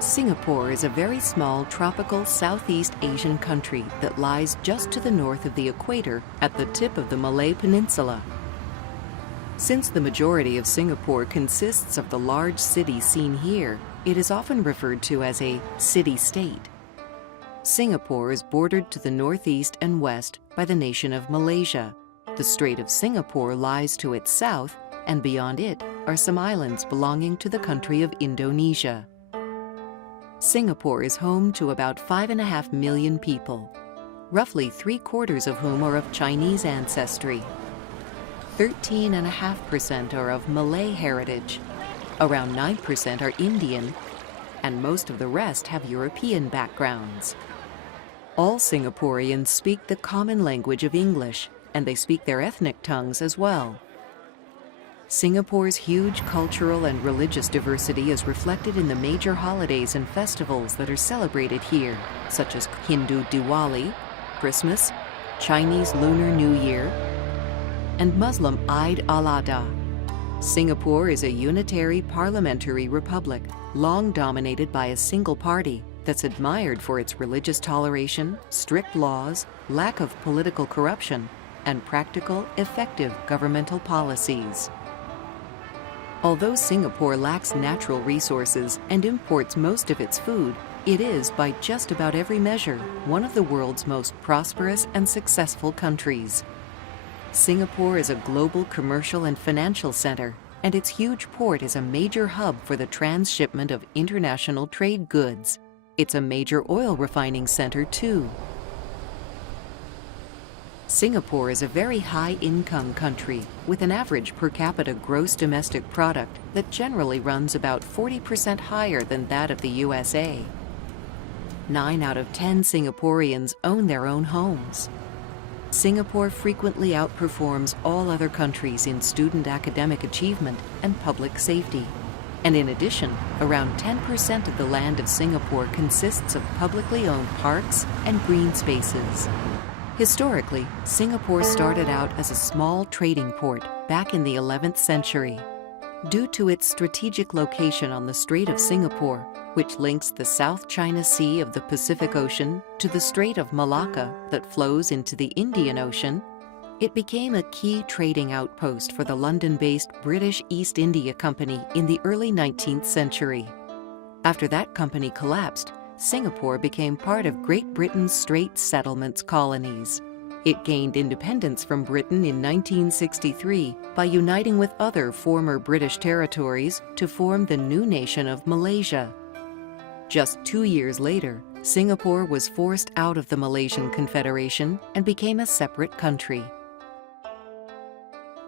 Singapore is a very small tropical Southeast Asian country that lies just to the north of the equator at the tip of the Malay Peninsula. Since the majority of Singapore consists of the large cities seen here, it is often referred to as a city-state. Singapore is bordered to the northeast and west by the nation of Malaysia. The Strait of Singapore lies to its south, and beyond it are some islands belonging to the country of Indonesia. Singapore is home to about 5.5 million people, roughly 3/4 of whom are of Chinese ancestry. 13.5% are of Malay heritage, around 9% are Indian, and most of the rest have European backgrounds. All Singaporeans speak the common language of English, and they speak their ethnic tongues as well. Singapore's huge cultural and religious diversity is reflected in the major holidays and festivals that are celebrated here, such as Hindu Diwali, Christmas, Chinese Lunar New Year, and Muslim Eid al-Adha. Singapore is a unitary parliamentary republic, long dominated by a single party that's admired for its religious toleration, strict laws, lack of political corruption, and practical, effective governmental policies. Although Singapore lacks natural resources and imports most of its food, it is, by just about every measure, one of the world's most prosperous and successful countries. Singapore is a global commercial and financial center, and its huge port is a major hub for the transshipment of international trade goods. It's a major oil refining center, too. Singapore is a very high-income country with an average per capita gross domestic product that generally runs about 40% higher than that of the USA. 9 out of 10 Singaporeans own their own homes. Singapore frequently outperforms all other countries in student academic achievement and public safety. And in addition, around 10% of the land of Singapore consists of publicly owned parks and green spaces. Historically, Singapore started out as a small trading port back in the 11th century. Due to its strategic location on the Strait of Singapore, which links the South China Sea of the Pacific Ocean to the Strait of Malacca that flows into the Indian Ocean, it became a key trading outpost for the London-based British East India Company in the early 19th century. After that company collapsed, Singapore became part of Great Britain's Straits Settlements colonies. It gained independence from Britain in 1963 by uniting with other former British territories to form the new nation of Malaysia. Just 2 years later, Singapore was forced out of the Malaysian Confederation and became a separate country.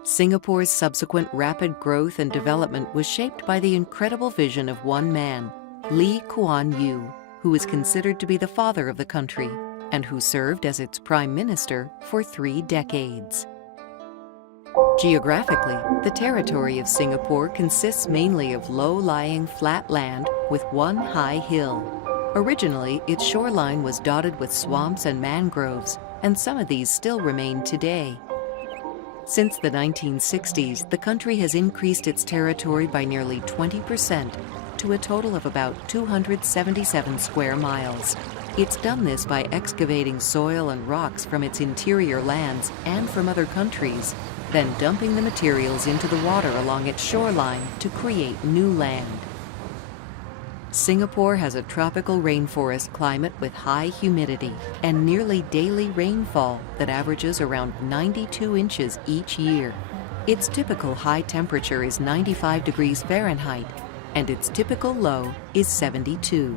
Singapore's subsequent rapid growth and development was shaped by the incredible vision of one man, Lee Kuan Yew, who is considered to be the father of the country and who served as its prime minister for 3 decades. Geographically, the territory of Singapore consists mainly of low-lying flat land with one high hill. Originally, its shoreline was dotted with swamps and mangroves, and some of these still remain today. Since the 1960s, the country has increased its territory by nearly 20%, to a total of about 277 square miles. It's done this by excavating soil and rocks from its interior lands and from other countries, then dumping the materials into the water along its shoreline to create new land. Singapore has a tropical rainforest climate with high humidity and nearly daily rainfall that averages around 92 inches each year. Its typical high temperature is 95 degrees Fahrenheit, and its typical low is 72.